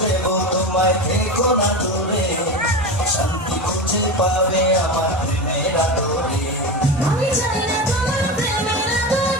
দেব তোমায়, থেকো না দূরে, শান্তি খুঁজে পাবে আমার প্রেমের আদরে। আমি চাই না তোমার প্রেমের আদর